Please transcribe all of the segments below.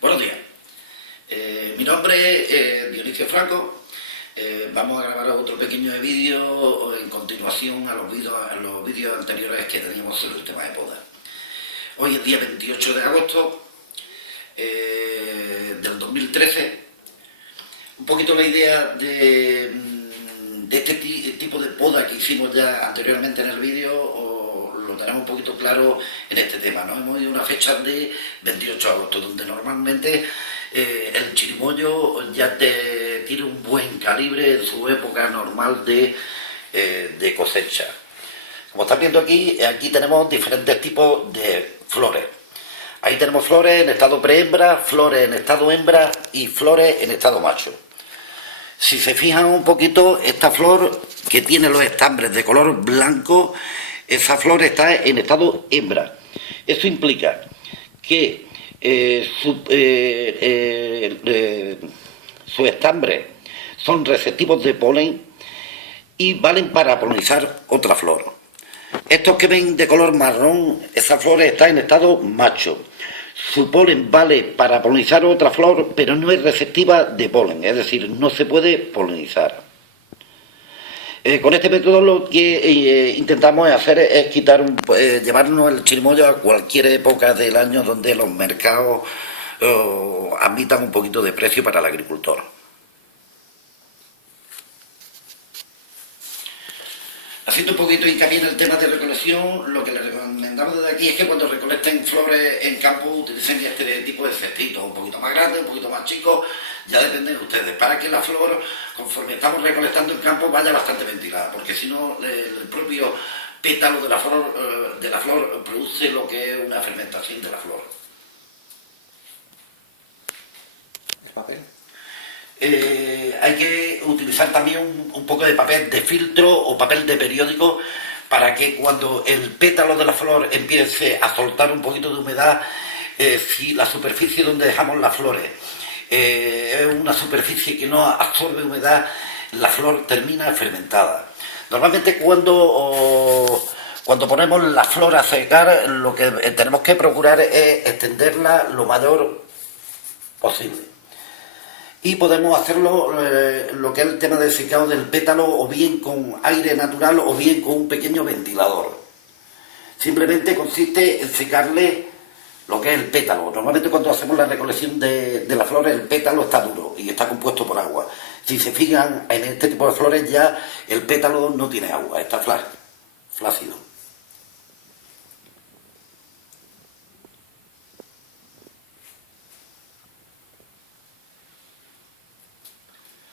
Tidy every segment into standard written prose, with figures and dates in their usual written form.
Buenos días. Mi nombre es Dionisio Franco. Vamos a grabar otro pequeño vídeo en continuación a los vídeos anteriores que teníamos sobre el tema de poda. Hoy es día 28 de agosto del 2013. Un poquito la idea de este tipo de poda que hicimos ya anteriormente en el vídeo lo tenemos un poquito claro en este tema, ¿no? Hemos ido a una fecha de 28 de agosto, donde normalmente el chirimoyo ya te tiene un buen calibre en su época normal de cosecha. Como están viendo aquí tenemos diferentes tipos de flores. Ahí tenemos flores en estado prehembra, flores en estado hembra y flores en estado macho. Si se fijan un poquito, esta flor que tiene los estambres de color blanco, esa flor está en estado hembra. Eso implica que sus estambres son receptivos de polen y valen para polinizar otra flor. Estos que ven de color marrón, esa flor está en estado macho. Su polen vale para polinizar otra flor, pero no es receptiva de polen, es decir, no se puede polinizar. Con este método lo que intentamos hacer es llevarnos el chirimoyo a cualquier época del año donde los mercados admitan un poquito de precio para el agricultor. Haciendo un poquito hincapié en el tema de recolección, lo que les recomendamos desde aquí es que cuando recolecten flores en campo utilicen este tipo de cestitos, un poquito más grandes, un poquito más chicos, ya depende de ustedes, para que la flor, conforme estamos recolectando en campo, vaya bastante ventilada, porque si no, el propio pétalo de la flor produce lo que es una fermentación de la flor. ¿El papel? Hay que utilizar también un poco de papel de filtro o papel de periódico para que cuando el pétalo de la flor empiece a soltar un poquito de humedad, si la superficie donde dejamos las flores es una superficie que no absorbe humedad, la flor termina fermentada. Normalmente cuando ponemos la flor a secar, lo que tenemos que procurar es extenderla lo mayor posible. Y podemos hacerlo lo que es el tema del secado del pétalo o bien con aire natural o bien con un pequeño ventilador. Simplemente consiste en secarle lo que es el pétalo. Normalmente cuando hacemos la recolección de las flores el pétalo está duro y está compuesto por agua. Si se fijan en este tipo de flores ya el pétalo no tiene agua, está flácido.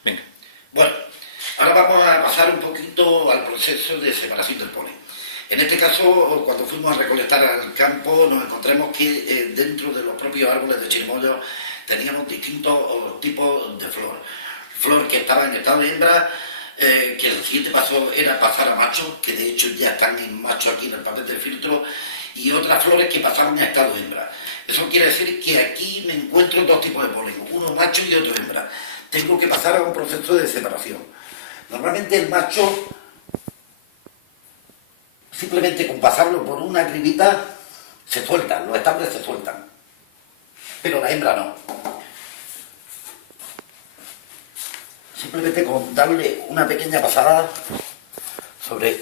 Venga. Bueno, ahora vamos a pasar un poquito al proceso de separación del polen. En este caso, cuando fuimos a recolectar al campo, nos encontramos que dentro de los propios árboles de chirimoyo teníamos distintos tipos de flor. Flor que estaba en estado de hembra, que el siguiente paso era pasar a macho, que de hecho ya están en macho aquí en el papel de filtro, y otras flores que pasaban a estado hembra. Eso quiere decir que aquí me encuentro dos tipos de polen, uno macho y otro hembra. Tengo que pasar a un proceso de separación. Normalmente el macho, simplemente con pasarlo por una cribita, se sueltan, los estambres se sueltan. Pero la hembra no. Simplemente con darle una pequeña pasada sobre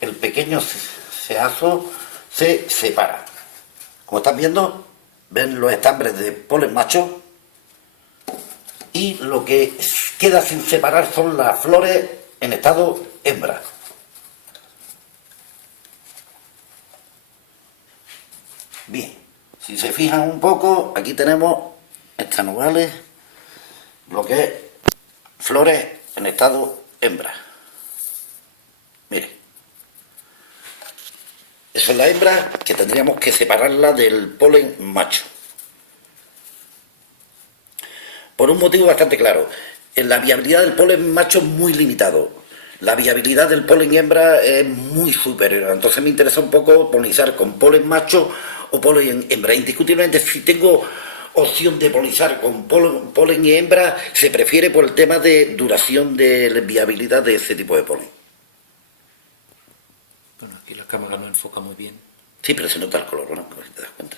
el pequeño ceazo, se separa. Como están viendo, ven los estambres de polen macho. Y lo que queda sin separar son las flores en estado hembra. Bien, si se fijan un poco, aquí tenemos estas nogales, lo que es flores en estado hembra. Mire, esa es la hembra que tendríamos que separarla del polen macho. Por un motivo bastante claro, la viabilidad del polen macho es muy limitado, la viabilidad del polen hembra es muy superior, entonces me interesa un poco polinizar con polen macho o polen hembra. Indiscutiblemente si tengo opción de polinizar con polen y hembra, se prefiere por el tema de duración de viabilidad de ese tipo de polen. Bueno, aquí la cámara no enfoca muy bien. Sí, pero se nota el color, ¿no? ¿Te das cuenta?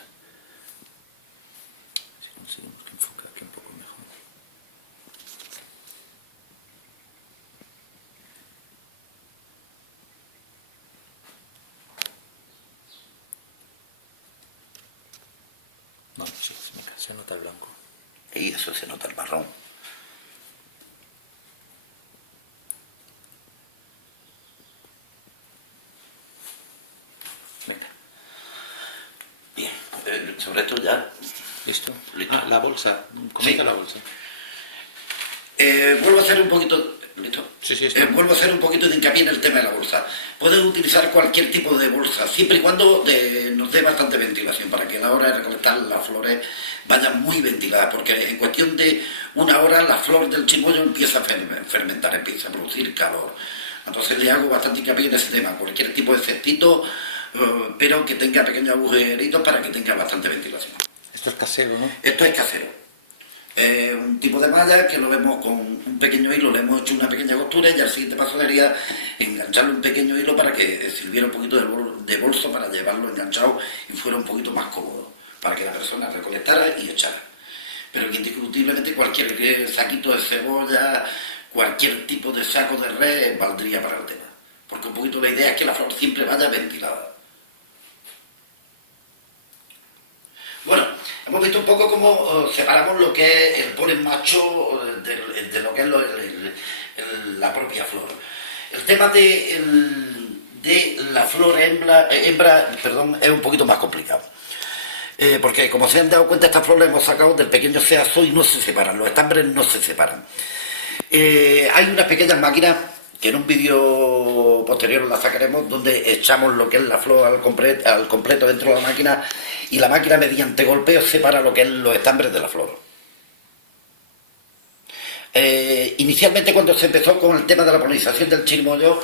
Se nota el blanco. Y eso se nota el marrón. Venga. Bien, sobre esto ya... ¿Listo? Listo. Ah, la bolsa. Comenta Sí. la bolsa. Vuelvo a hacer un poquito... ¿Listo? Sí, sí, está. Vuelvo a hacer un poquito de hincapié en el tema de la bolsa. Puedes utilizar cualquier tipo de bolsa, siempre y cuando nos dé bastante ventilación, para que a la hora de recolectar las flores vayan muy ventiladas, porque en cuestión de una hora la flor del chirimoyo empieza a fermentar, empieza a producir calor. Entonces le hago bastante hincapié en ese tema, cualquier tipo de cestito, pero que tenga pequeños agujeritos para que tenga bastante ventilación. Esto es casero, ¿no? Esto es casero. Un tipo de malla que lo vemos con un pequeño hilo, le hemos hecho una pequeña costura y al siguiente paso sería engancharle un pequeño hilo para que sirviera un poquito de bolso para llevarlo enganchado y fuera un poquito más cómodo, para que la persona recolectara y echara. Pero que indiscutiblemente cualquier saquito de cebolla, cualquier tipo de saco de red valdría para el tema, porque un poquito la idea es que la flor siempre vaya ventilada. Bueno, hemos visto un poco cómo separamos lo que es el polen macho de lo que es la propia flor. El tema de la flor hembra, es un poquito más complicado. Porque como se han dado cuenta, estas flores hemos sacado del pequeño ceazo y no se separan, los estambres no se separan. Hay unas pequeñas máquinas que en un vídeo posterior la sacaremos, donde echamos lo que es la flor al completo dentro de la máquina, y la máquina mediante golpeos separa lo que es los estambres de la flor. Inicialmente, cuando se empezó con el tema de la polinización del chirimoyo,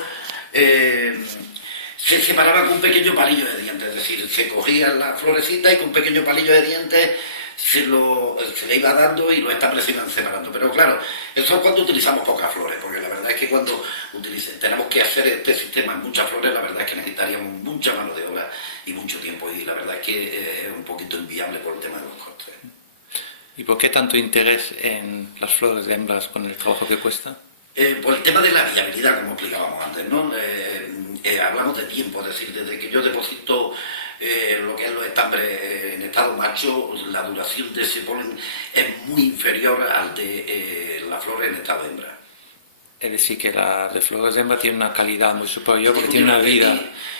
se separaba con un pequeño palillo de dientes, es decir, se cogía la florecita y con un pequeño palillo de dientes se le iba dando y los estambres se iban separando. Pero claro, eso es cuando utilizamos pocas flores, porque la verdad es que cuando tenemos que hacer este sistema en muchas flores, la verdad es que necesitaríamos mucha mano de obra y mucho tiempo, y la verdad es que es un poquito inviable por el tema de los costes. ¿Y por qué tanto interés en las flores de hembras con el trabajo que cuesta? Por el tema de la viabilidad, como explicábamos antes, ¿no? Hablamos de tiempo, es decir, desde que yo deposito lo que es los estambres en estado macho, la duración de ese polen es muy inferior al de la flor en estado hembra. Es decir, que la de flores de hembra tiene una calidad muy superior porque tiene una vida.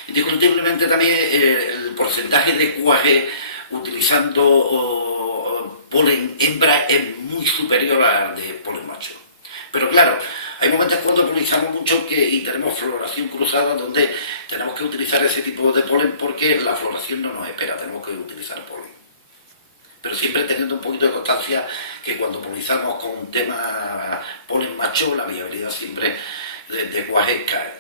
Indiscutiblemente también el porcentaje de cuaje utilizando polen hembra es muy superior al de polen macho. Pero claro, hay momentos cuando polinizamos mucho y tenemos floración cruzada, donde tenemos que utilizar ese tipo de polen porque la floración no nos espera, tenemos que utilizar polen. Pero siempre teniendo un poquito de constancia que cuando polinizamos con un tema polen macho, la viabilidad siempre de cuaje cae.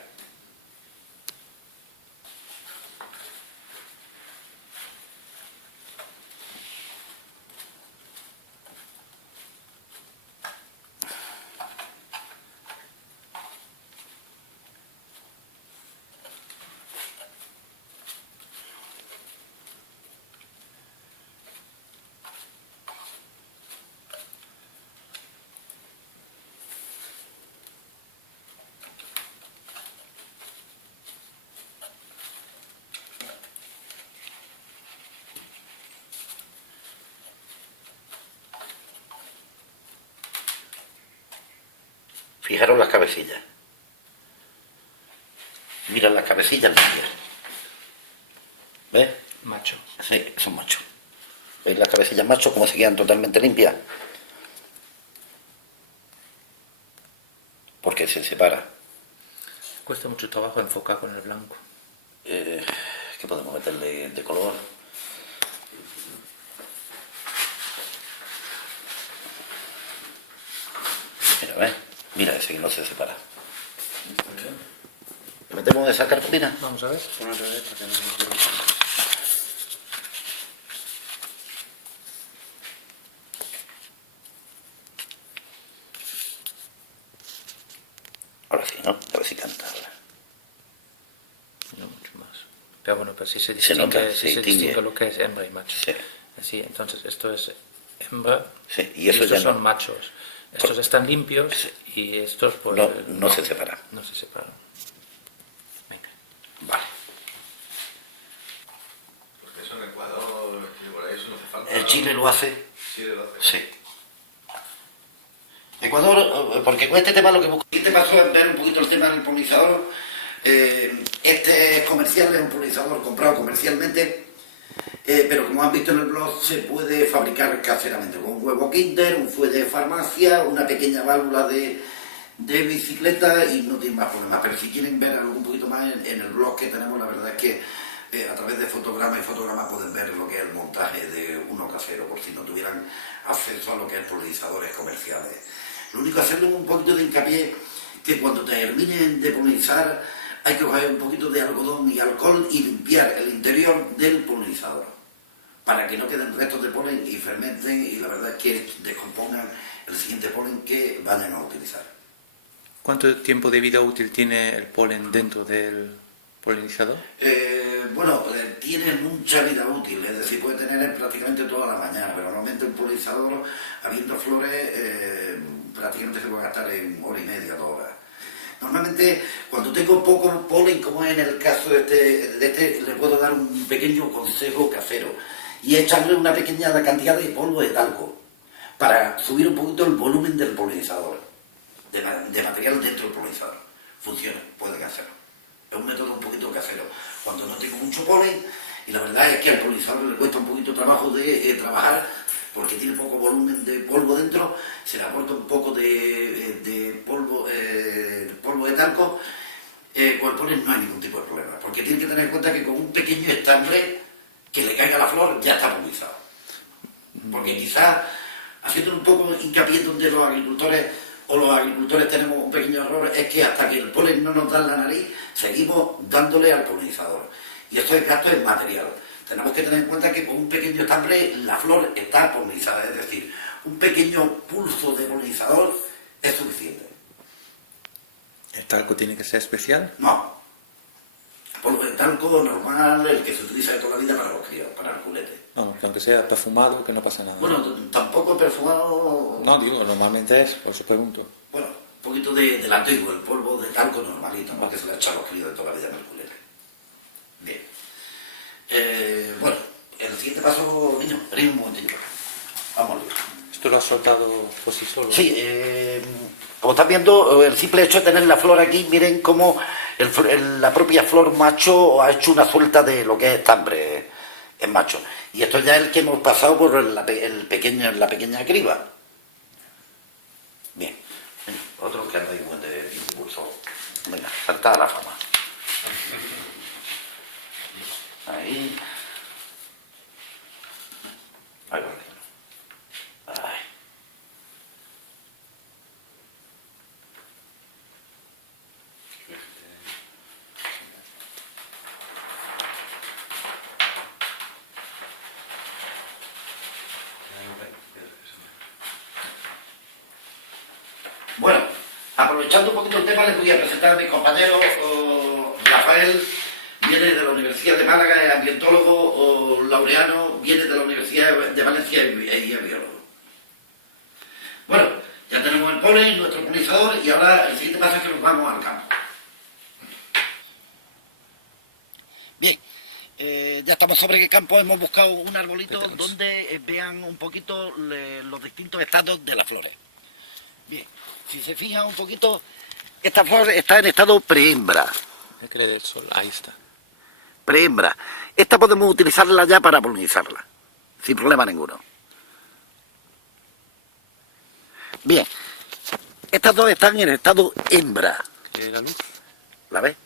Fijaros las cabecillas. Mirad las cabecillas limpias. ¿Ves? Macho. Sí, son machos. ¿Veis las cabecillas machos como se quedan totalmente limpias? Porque se separa. Cuesta mucho trabajo enfocar con el blanco. ¿Qué podemos meterle de color? Mira, ¿ves? Mira ese que no se separa. ¿Le metemos esa cartulina? Vamos a ver. Ahora sí, ¿no? A ver si canta ahora. No mucho más. Pero bueno, pues sí se Se nota, distingue, sí, se tiñe. distingue lo que es hembra y macho. Sí. Así, entonces esto es hembra Sí, y y eso estos ya no. son machos. Estos están limpios Sí. y estos pues No se separan. No se separan. Venga. Vale. Porque eso en Ecuador y por ahí eso no hace falta. El chile lo hace. Sí, Sí. Ecuador, porque con este tema lo que busco, este paso es ver un poquito el tema del polinizador. Este es comercial, es un polinizador comprado comercialmente, pero como han visto en el blog, se puede fabricar caseramente con un huevo Kinder, un fuelle de farmacia, una pequeña válvula de bicicleta y no tiene más problemas. Pero si quieren ver algo un poquito más en el blog que tenemos, la verdad es que a través de fotogramas pueden ver lo que es el montaje de uno casero, por si no tuvieran acceso a lo que es polinizadores comerciales. Lo único es hacerle un poquito de hincapié que cuando terminen de polinizar hay que coger un poquito de algodón y alcohol y limpiar el interior del polinizador para que no queden restos de polen y fermenten y la verdad es que descompongan el siguiente polen que vayan a utilizar. ¿Cuánto tiempo de vida útil tiene el polen dentro del polinizador? Tiene mucha vida útil, es decir, puede tener prácticamente toda la mañana, pero normalmente un polinizador, habiendo flores, prácticamente se puede gastar en hora y media, 2 horas. Normalmente, cuando tengo poco polen, como es en el caso de este, le puedo dar un pequeño consejo casero y echarle una pequeña cantidad de polvo de talco para subir un poquito el volumen del polinizador, de material dentro del polinizador. Funciona, pueden hacerlo. Es un método un poquito casero. Cuando no tengo mucho polen, y la verdad es que al polinizador le cuesta un poquito trabajo de trabajar, porque tiene poco volumen de polvo dentro, se le aporta un poco de polvo de talco, con el polen no hay ningún tipo de problema, porque tiene que tener en cuenta que con un pequeño estambre que le caiga la flor ya está polinizado. Porque quizás, haciendo un poco hincapié donde los agricultores tenemos un pequeño error, es que hasta que el polen no nos da en la nariz, seguimos dándole al polinizador. Y esto es gasto en material. Tenemos que tener en cuenta que con un pequeño estambre la flor está polinizada, es decir, un pequeño pulso de polinizador es suficiente. ¿El talco tiene que ser especial? No. Polvo de talco normal, el que se utiliza de toda la vida para los críos, para el culete. No, que aunque sea perfumado, que no pasa nada. Bueno, tampoco perfumado. No, digo, normalmente es, por eso pregunto. Bueno, un poquito del antiguo, el polvo de talco normalito, no que se le ha echado a los críos de toda la vida en el culete. Bien. El siguiente paso, niño, venid un momentito. Vamos a ver. ¿Esto lo has soltado por sí solo? Sí, como están viendo, el simple hecho de tener la flor aquí, miren cómo la propia flor macho ha hecho una suelta de lo que es estambre en macho. Y esto ya es el que hemos pasado por la pequeña criba. Bien. Otro que anda igual de impulso. Venga, salta a la fama. Ahí. Ahí va. Ay. Bueno, aprovechando un poquito el tema, les voy a presentar a mi compañero Rafael. Viene de la Universidad de Málaga, es ambientólogo laureano, viene de la Universidad de Valencia y es biólogo. Bueno, ya tenemos el polen, nuestro polinizador, y ahora el siguiente paso es que nos vamos al campo. Bien, ya estamos sobre el campo, hemos buscado un arbolito donde vean un poquito los distintos estados de las flores. Bien, si se fijan un poquito, esta flor está en estado prehembra. ¿Qué cree del sol? Ahí está. Prehembra. Esta podemos utilizarla ya para polinizarla, sin problema ninguno. Bien, estas dos están en estado hembra. ¿Qué la luz? ¿La ves?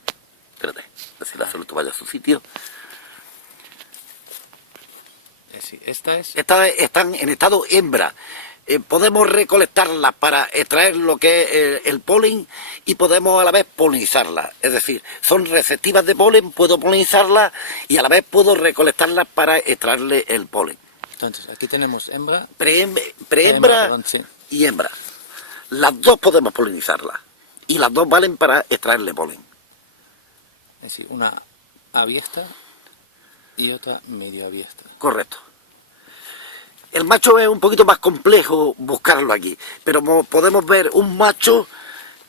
Espérate, a ver si la azul vaya a su sitio. Sí, esta es... Estas están en estado hembra. Podemos recolectarlas para extraer lo que es el polen y podemos a la vez polinizarlas. Es decir, son receptivas de polen, puedo polinizarlas y a la vez puedo recolectarlas para extraerle el polen. Entonces, aquí tenemos hembra... Prehembra sí. Y hembra. Las dos podemos polinizarlas y las dos valen para extraerle polen. Es decir, una abierta y otra medio abierta. Correcto. El macho es un poquito más complejo buscarlo aquí, pero podemos ver un macho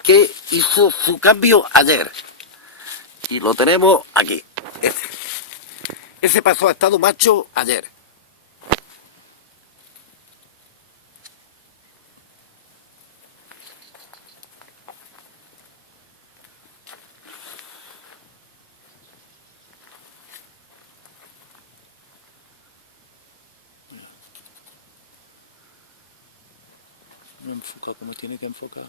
que hizo su cambio ayer. Y lo tenemos aquí. Ese pasó a estado macho ayer. enfoca como tiene que enfocar.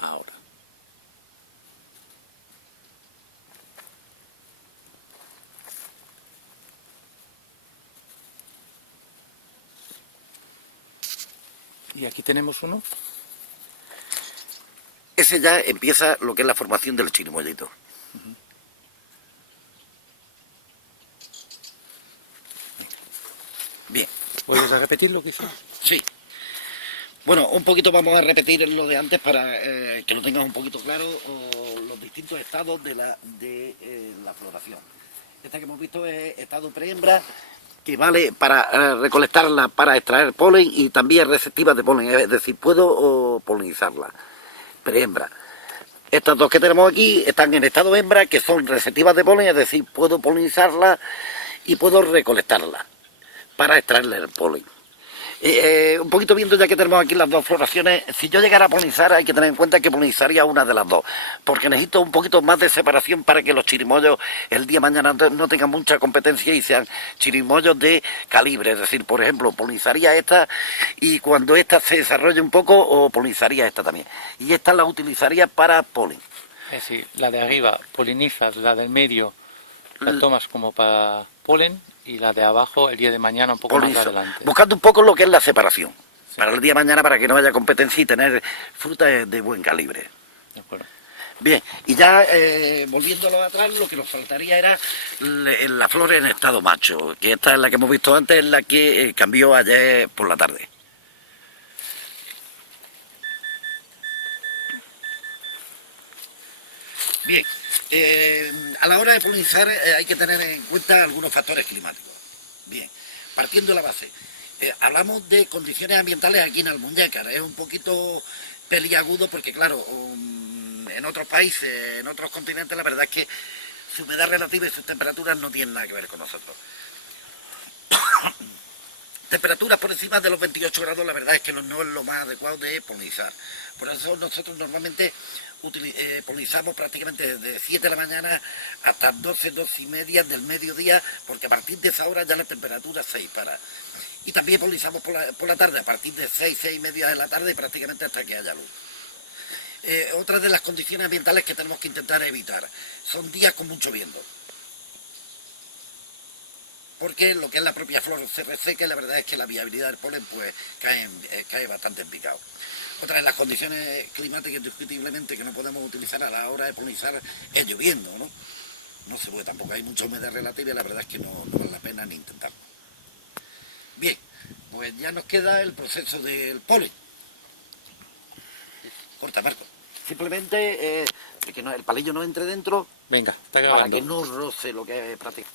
Ahora. Y aquí tenemos uno. Ese ya empieza lo que es la formación del chirimoyito. Bien. ¿Vuelves a repetir lo que hicimos? Sí. Bueno, un poquito vamos a repetir lo de antes para que lo tengas un poquito claro, o los distintos estados de la floración. Esta que hemos visto es estado prehembra, que vale para recolectarla, para extraer polen, y también es receptiva de polen, es decir, puedo polinizarla, prehembra. Estas dos que tenemos aquí están en estado hembra, que son receptivas de polen, es decir, puedo polinizarla y puedo recolectarla para extraerle el polen. Un poquito viendo ya que tenemos aquí las dos floraciones, si yo llegara a polinizar hay que tener en cuenta que polinizaría una de las dos, porque necesito un poquito más de separación para que los chirimoyos el día de mañana no tengan mucha competencia y sean chirimoyos de calibre. Es decir, por ejemplo, polinizaría esta y cuando esta se desarrolle un poco, o polinizaría esta también. Y esta la utilizaría para polen. Es decir, la de arriba polinizas, la del medio la tomas como para polen y la de abajo el día de mañana un poco Polinizo, más adelante. buscando un poco lo que es la separación, sí, para el día de mañana, para que no haya competencia y tener fruta de buen calibre. De acuerdo. Bien, y ya volviéndolo atrás, lo que nos faltaría era la flor en estado macho, que esta es la que hemos visto antes, es la que cambió ayer por la tarde. Bien, a la hora de polinizar hay que tener en cuenta algunos factores climáticos. Bien, partiendo de la base, hablamos de condiciones ambientales aquí en Almuñécar, es un poquito peliagudo porque claro, en otros países, en otros continentes, la verdad es que su humedad relativa y sus temperaturas no tienen nada que ver con nosotros. Temperaturas por encima de los 28 grados, la verdad es que no es lo más adecuado de polinizar. Por eso nosotros normalmente polinizamos prácticamente desde 7 de la mañana hasta 12, 12 y media del mediodía, porque a partir de esa hora ya la temperatura se dispara. Y también polinizamos por la tarde, a partir de 6, 6 y media de la tarde, prácticamente hasta que haya luz. Otra de las condiciones ambientales que tenemos que intentar evitar son días con mucho viento, porque lo que es la propia flor se reseca y la verdad es que la viabilidad del polen pues cae bastante en picado. Otra de las condiciones climáticas indiscutiblemente que no podemos utilizar a la hora de polinizar es lloviendo, ¿no? No se puede, tampoco hay mucha humedad relativa y la verdad es que no vale la pena ni intentarlo. Bien, pues ya nos queda el proceso del polen. Corta, Marco. Simplemente que el palillo no entre dentro. Venga, está para grabando. que no roce lo que es práctico.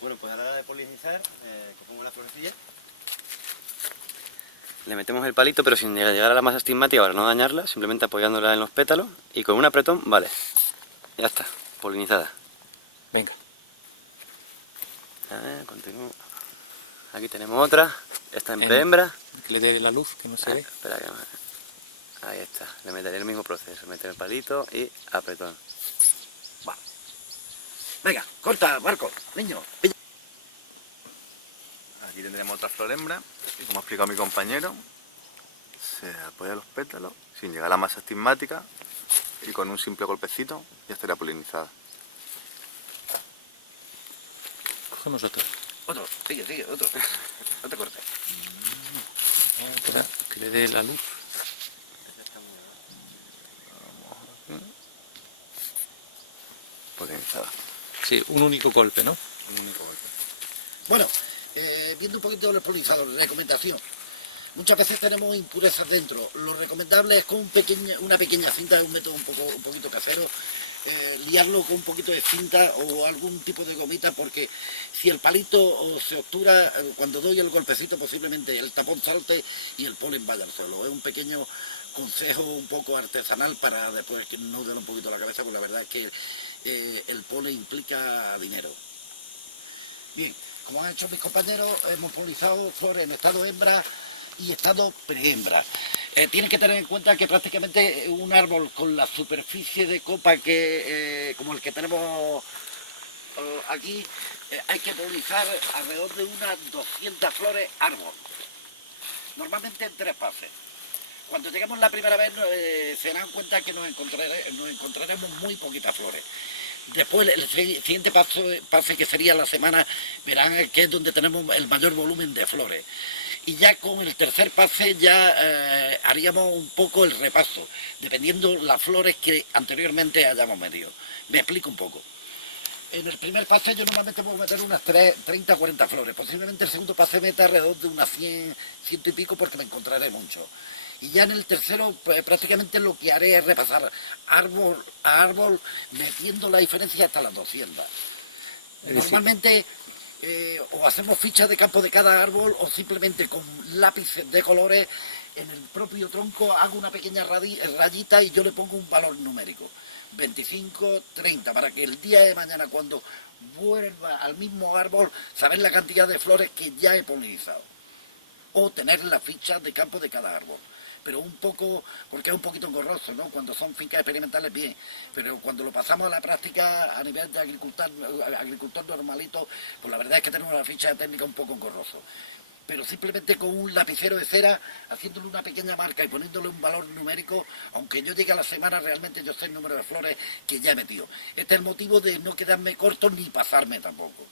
Bueno, pues a la hora de polinizar, cogemos la florecilla, le metemos el palito, pero sin llegar a la masa estigmática para no dañarla, simplemente apoyándola en los pétalos y con un apretón, vale, ya está, polinizada. Venga. A ver, continúo. Aquí tenemos otra, esta en prehembra. Que le dé la luz, que no se ve. Espera que ahí está, le meteré el mismo proceso, meter el palito y apretón. Vale. Venga, corta, Marco, niño. Pilla. Aquí tendremos otra flor hembra y como ha explicado mi compañero, se apoya los pétalos sin llegar a la masa estigmática y con un simple golpecito ya estaría polinizada. Cogemos otro. Otro, sigue, otro. No te cortes. Espera, que le dé la luz. Polinizada. Sí, un único golpe, ¿no? Un único golpe. Bueno, viendo un poquito los polinizadores, recomendación. Muchas veces tenemos impurezas dentro. Lo recomendable es con una pequeña cinta, un método un poquito casero, liarlo con un poquito de cinta o algún tipo de gomita, porque si el palito se obtura, cuando doy el golpecito posiblemente el tapón salte y el polen vaya al suelo. Es un pequeño consejo un poco artesanal para después que no den un poquito la cabeza, porque la verdad es que el polen implica dinero. Bien, como han hecho mis compañeros, hemos polinizado flores en estado hembra y estado prehembra. Tienen que tener en cuenta que prácticamente un árbol con la superficie de copa que como el que tenemos aquí, hay que polinizar alrededor de unas 200 flores árbol, normalmente en 3 pases. Cuando lleguemos la primera vez se darán cuenta que nos encontraremos muy poquitas flores. Después el siguiente pase que sería la semana, verán que es donde tenemos el mayor volumen de flores. Y ya con el tercer pase ya haríamos un poco el repaso, dependiendo las flores que anteriormente hayamos medido. Me explico un poco. En el primer pase yo normalmente puedo meter unas 30 o 40 flores. Posiblemente el segundo pase meta alrededor de unas 100 y pico porque me encontraré mucho. Y ya en el tercero prácticamente lo que haré es repasar árbol a árbol metiendo la diferencia hasta las 200. Normalmente o hacemos fichas de campo de cada árbol o simplemente con lápices de colores en el propio tronco hago una pequeña rayita y yo le pongo un valor numérico. 25, 30, para que el día de mañana cuando vuelva al mismo árbol saber la cantidad de flores que ya he polinizado. O tener la ficha de campo de cada árbol. Pero un poco, porque es un poquito engorroso, ¿no? Cuando son fincas experimentales bien, pero cuando lo pasamos a la práctica a nivel de agricultor normalito, pues la verdad es que tenemos la ficha técnica un poco engorroso. Pero simplemente con un lapicero de cera, haciéndole una pequeña marca y poniéndole un valor numérico, aunque yo llegue a la semana, realmente yo sé el número de flores que ya he metido. Este es el motivo de no quedarme corto ni pasarme tampoco,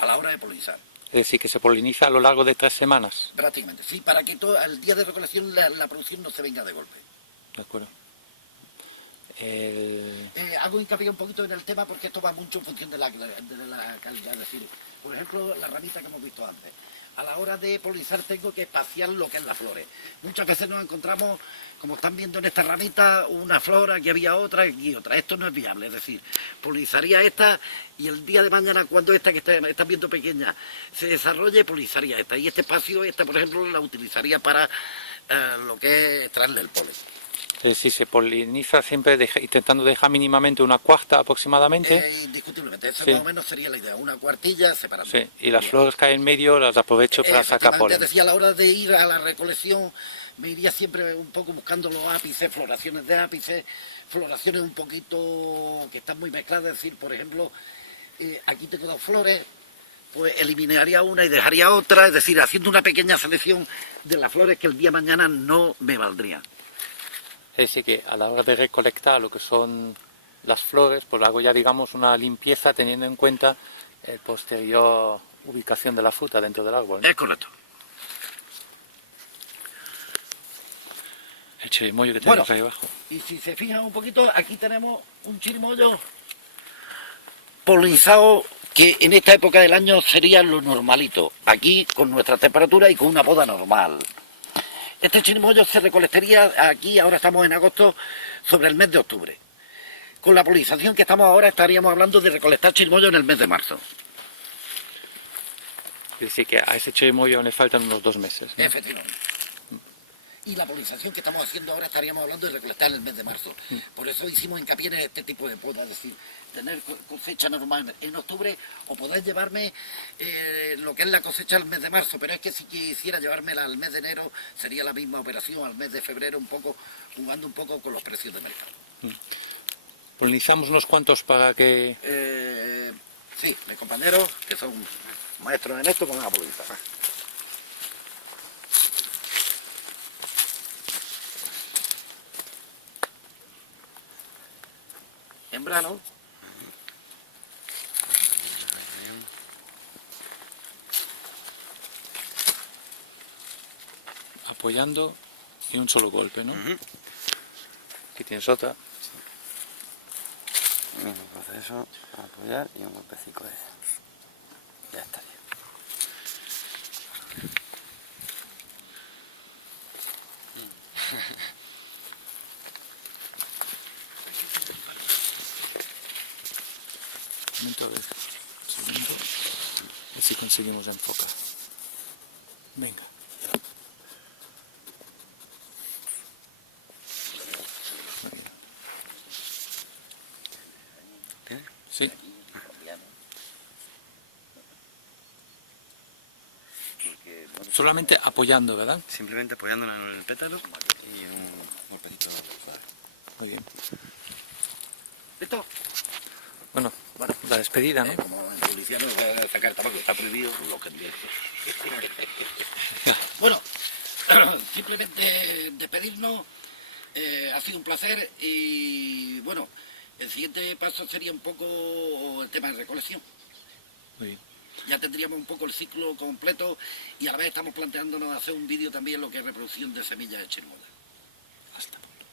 a la hora de polinizar. Es decir, que se poliniza a lo largo de 3 semanas. Prácticamente, sí, para que todo, al día de recolección la producción no se venga de golpe. De acuerdo. Hago hincapié un poquito en el tema porque esto va mucho en función de la calidad. Es decir, por ejemplo, la ramita que hemos visto antes. A la hora de polinizar tengo que espaciar lo que es las flores. Muchas veces nos encontramos, como están viendo en esta ramita, una flor, aquí había otra, aquí otra. Esto no es viable, es decir, polinizaría esta y el día de mañana cuando esta que están viendo pequeña se desarrolle, polinizaría esta. Y este espacio, esta por ejemplo, la utilizaría para lo que es extraerle el polen. Es decir, se poliniza siempre intentando dejar mínimamente una cuarta aproximadamente. Indiscutiblemente, eso Sí. más o menos sería la idea, una cuartilla separada. Sí, y las flores que hay en medio las aprovecho para sacar polen. Decía, a la hora de ir a la recolección me iría siempre un poco buscando los ápices, floraciones de ápices, floraciones un poquito que están muy mezcladas, es decir, por ejemplo, aquí tengo 2 flores, pues eliminaría una y dejaría otra, es decir, haciendo una pequeña selección de las flores que el día de mañana no me valdrían. Es decir, que a la hora de recolectar lo que son las flores, pues hago ya, digamos, una limpieza teniendo en cuenta el posterior ubicación de la fruta dentro del árbol, ¿no? Es correcto. El chirimoyo que tenemos ahí abajo. Y si se fijan un poquito, aquí tenemos un chirimoyo polinizado que en esta época del año sería lo normalito. Aquí con nuestra temperatura y con una poda normal. Este chirimoyo se recolectaría aquí, ahora estamos en agosto, sobre el mes de octubre. Con la polinización que estamos ahora estaríamos hablando de recolectar chirimoyo en el mes de marzo. Es decir, que a ese chirimoyo le faltan unos 2 meses, ¿no? Efectivamente. Y la polinización que estamos haciendo ahora estaríamos hablando de recolectar en el mes de marzo. Por eso hicimos hincapié en este tipo de poda, es decir, tener cosecha normal en octubre o poder llevarme lo que es la cosecha al mes de marzo, pero es que si quisiera llevármela al mes de enero sería la misma operación, al mes de febrero un poco, jugando un poco con los precios de mercado. Polinizamos unos cuantos para que... Sí, mis compañeros, que son maestros en esto, van a polinizar. Hembra, ¿no? Apoyando y un solo golpe, ¿no? Aquí tienes otra. El mismo proceso, apoyar y un golpecito de... Ya estaría. Un momento, a ver. Un segundo. A ver si conseguimos enfocar. Venga. ¿Tienes? Sí. Solamente apoyando, ¿verdad? Simplemente apoyándola en el pétalo y en un golpecito suave. Muy bien. ¿Listo? Bueno, la despedida, ¿no? Como en policía no va a sacar tabaco, está prohibido lo que envíe. Bueno, simplemente despedirnos. Ha sido un placer y bueno, el siguiente paso sería un poco el tema de recolección. Muy bien. Ya tendríamos un poco el ciclo completo y a la vez estamos planteándonos hacer un vídeo también lo que es reproducción de semillas de chernobyl. Hasta pronto.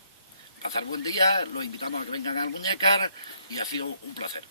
Pasar buen día, los invitamos a que vengan al Muñecar y ha sido un placer.